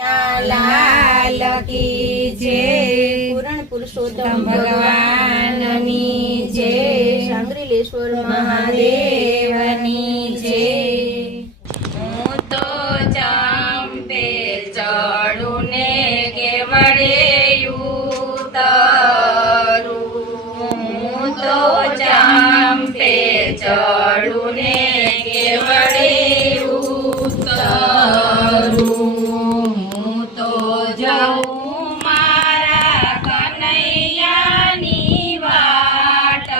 लाल की जय। पूर्ण पुरुषोत्तम भगवाननी जय। सांग्रिलेश्वर महादेवनी जय। હું તો ચંપે ચડું ને કેવડે ઉતરું। હું તો ચંપે ચડું ને કેવડે ઉતરું। હું તો જાઉં મારા કનૈયાની વાટ।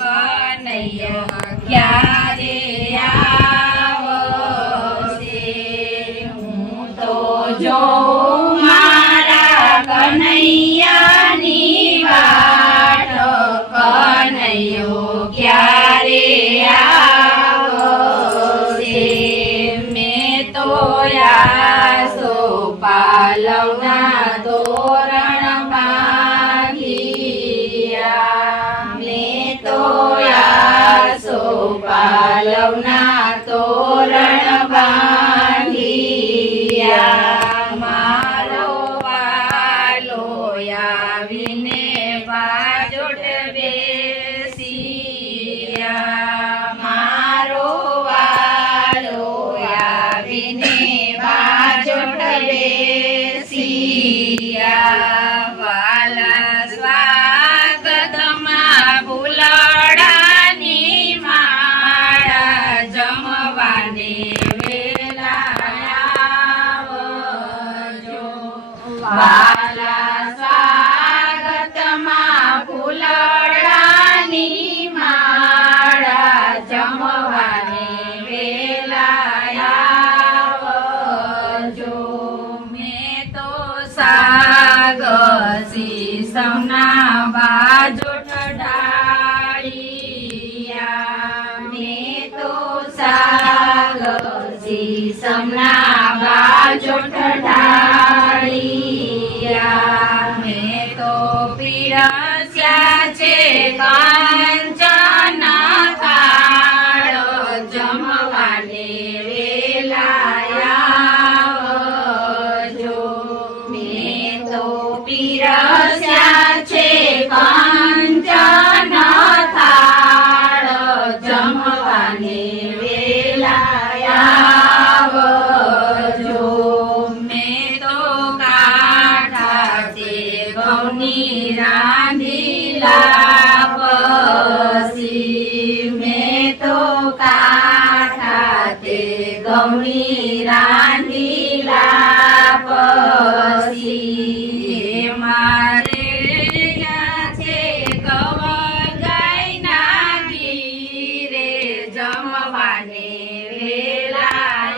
કનૈયા ક્યારે આવશે? હું તો જોઉં મારા કનૈયાની વાટ। કનૈયો ક્યારે આવશે? મેં તો આસો પાલવના તોરણ બાંધ્યા। મેં તો આસો પાલવના તોરણ બાંધ્યા। મારો વાલો આવીને બાજોટ બેસ્યા। મારો વાલો આવીને બાજોટ બેસ્યા। વાલા સ્વાગતમાં ફૂલડાની માળા। જમવાને વેલા આવજો। વાલા સ્વાગતમાં ફૂલડાની માળા। જમવાને વેલા આવજો। મેં તો સાગસી સૌના બાજોટ ઢાળિયા। મેં તો સાગસી સૌના બાજોટ ઢાળિયા। મેં તો પીરસ્યા છે કાંચન થાળ। જમવાને વેલા આવજો। મેં તો પીરસ્યા છે કાંચન થાળ। જમવાને વેલા આવજો। મેં તો કાઠા તે ઘઉંની રાંધીલા પછી। મેં તો કાઠા તે ઘઉંની રાંધીલા પછી। મારે છે કવગાઈના ગીરે। જમવાને વેલા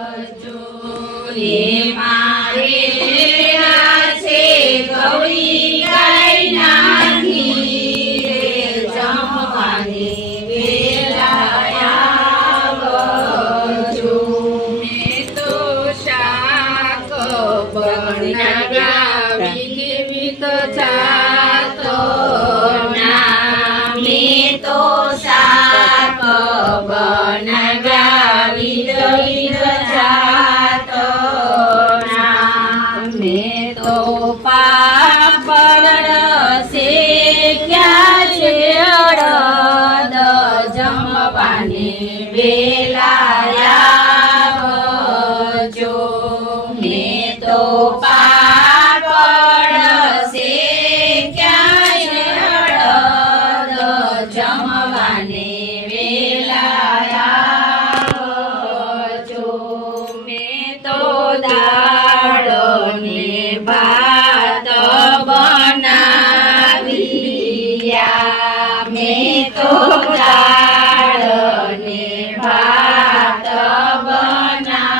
આવજો। મારે છે ગૌરી ગાયના ગીરે। જમવાને વેલા આવજો। મેં તો શાક બનાવ્યા વિવિધ જાતો ના। મેં તો શાક બનાવ્યા વિવિધ જાતો ના। મેં તો પાપડ શેક્યા છે અડદ। જમવાને વેલા આવજો। મેં તો પાપડ શેક્યા છે અડદ। જમવાને વેલા આવજો। મેં તો દાળ ને ભાત બનાવ્યા। મેં તો દાળ ને ભાત બનાવ્યા।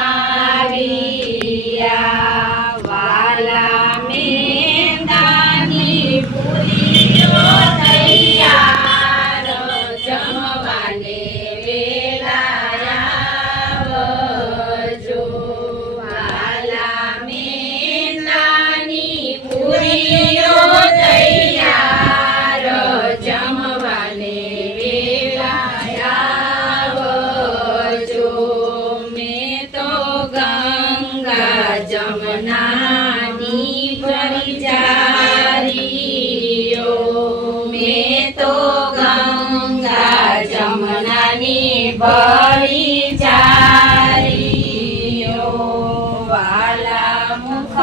વાલા મેંદાની પૂરીઓ તૈયાર। જમવાને વેલા આવજો। વાલા મેંદાની બળી ચારીઓ વાલા મુખ